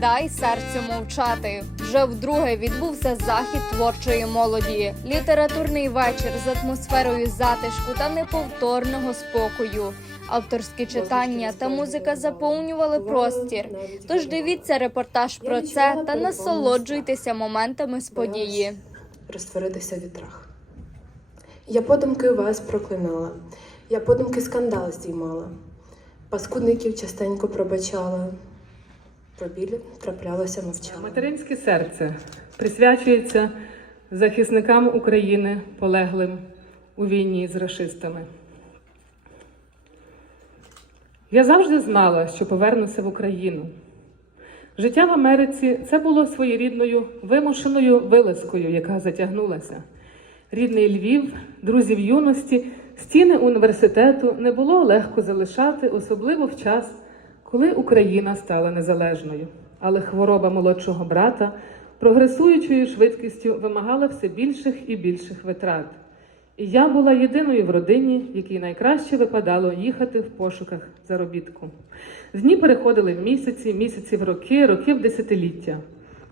Дай серцю мовчати. Вже вдруге відбувся захід творчої молоді. Літературний вечір з атмосферою затишку та неповторного спокою. Авторські читання та музика заповнювали простір. Тож дивіться репортаж про це та насолоджуйтеся моментами з події. розтворитися в вітрах. Я подумки вас проклинала, я подумки скандал здіймала, паскудників частенько пробачала, про білі траплялося мовчала. Материнське серце присвячується захисникам України, полеглим у війні з рашистами. Я завжди знала, що повернуся в Україну. Життя в Америці це було своєрідною вимушеною вилазкою, яка затягнулася. Рідний Львів, друзів юності, стіни університету не було легко залишати, особливо в час, коли Україна стала незалежною. Але хвороба молодшого брата прогресуючою швидкістю вимагала все більших і більших витрат. І я була єдиною в родині, якій найкраще випадало їхати в пошуках заробітку. Дні переходили в місяці, місяці в роки, роки в десятиліття.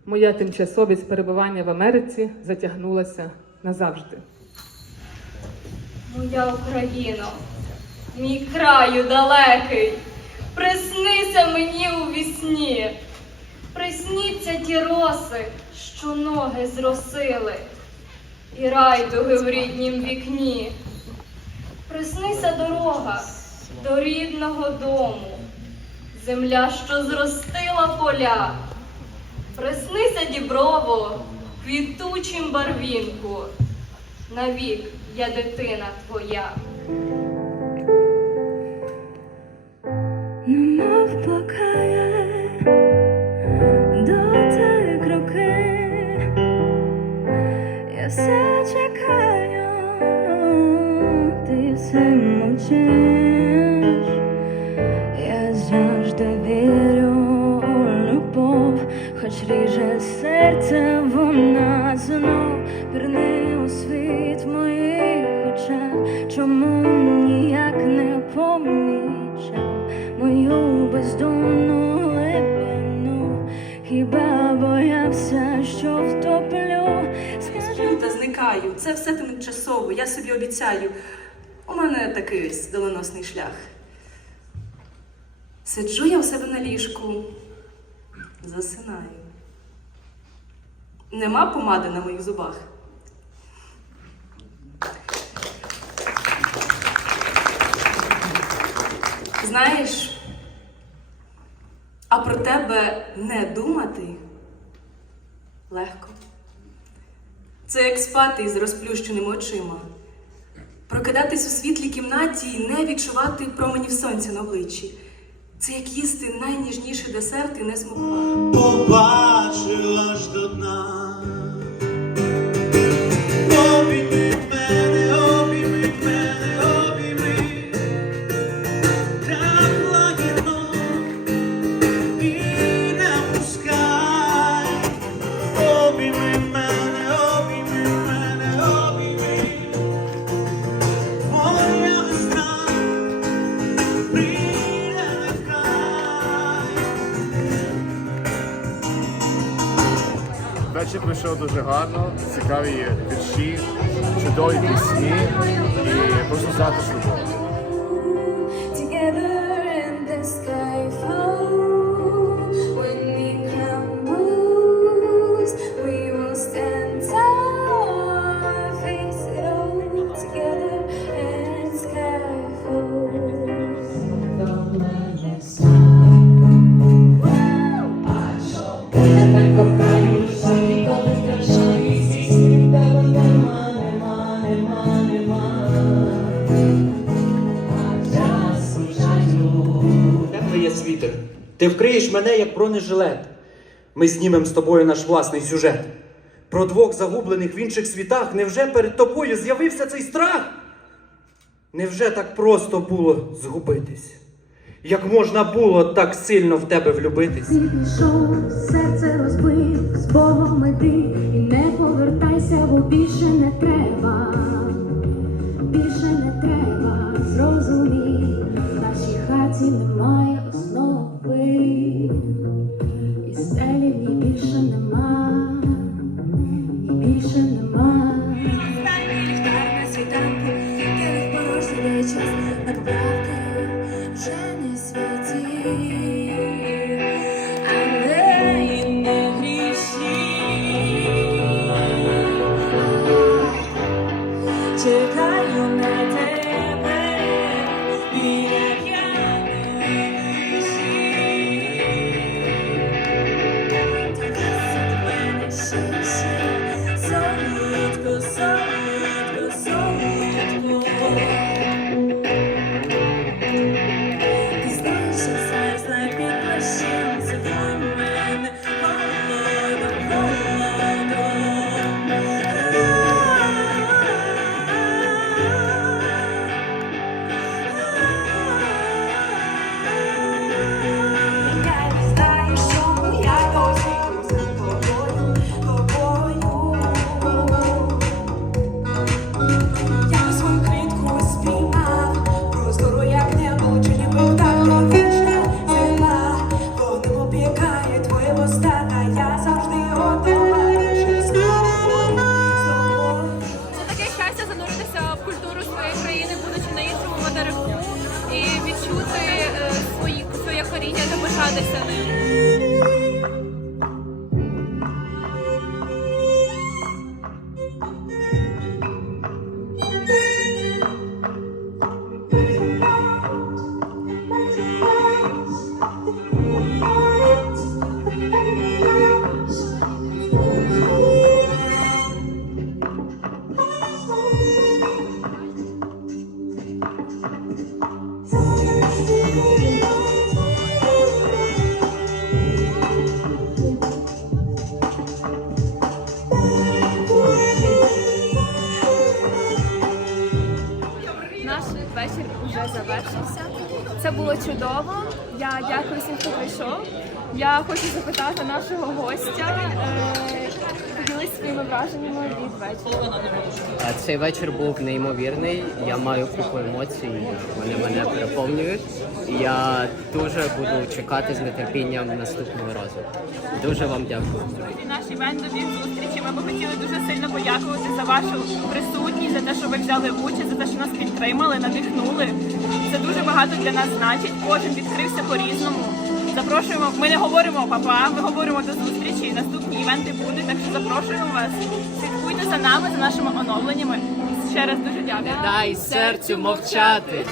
Моя тимчасовість перебування в Америці затягнулася назавжди. Моя Україно, мій краю далекий, приснися мені у вісні, присніться ті роси, що ноги зросили, і райдуги в ріднім вікні. Приснися дорога до рідного дому, земля, що зростила поля. Приснися діброво, квітучим барвінку, навік я дитина твоя. Все чекаю, ти все мовчиш, та. Це все тимчасово, я собі обіцяю. У мене такий ось доленосний шлях. Сиджу я у себе на ліжку, засинаю. Нема помади на моїх зубах. Знаєш, а про тебе не думати легко. Це як спати із розплющеними очима, прокидатись у світлій кімнаті і не відчувати променів сонця на обличчі. Це як їсти найніжніший десерт і не смакувати. побачила ж до дна. Вечір пройшов дуже гарно, цікаві вірші, чудові пісні і просто затишно було. Світер. Ти вкриєш мене як бронежилет. Ми знімемо з тобою наш власний сюжет. Про двох загублених в інших світах. Невже перед тобою з'явився цей страх? Невже так просто було згубитись? Як можна було так сильно в тебе влюбитись? Ти пішов, серце розбив, з Богом іди і не повертайся, бо більше не треба, більше не треба, світі немає основи, і стелі ні більше нема, ні більше нема. Ліхтар на вже не світить. descendendo. Було чудово. Я дякую всім, хто прийшов. Я хочу запитати нашого гостя. Е, своїми враженнями від вечора. А Цей вечір був неймовірний. Я маю купу емоцій, вони мене переповнюють. І Я дуже буду чекати з нетерпінням наступного разу. Дуже вам дякую. І наш івент добіг зустрічі. Ми б хотіли дуже сильно подякувати за вашу присутність, за те, що ви взяли участь, за те, що нас підтримали, надихнули. Це дуже багато для нас значить. Кожен відкрився по-різному. Запрошуємо. Ми не говоримо папа, ми говоримо до зустрічі. Наступні івенти будуть, так що запрошуємо вас. Слідкуйте за нами, за нашими оновленнями. Ще раз дуже дякую. Дай серцю мовчати.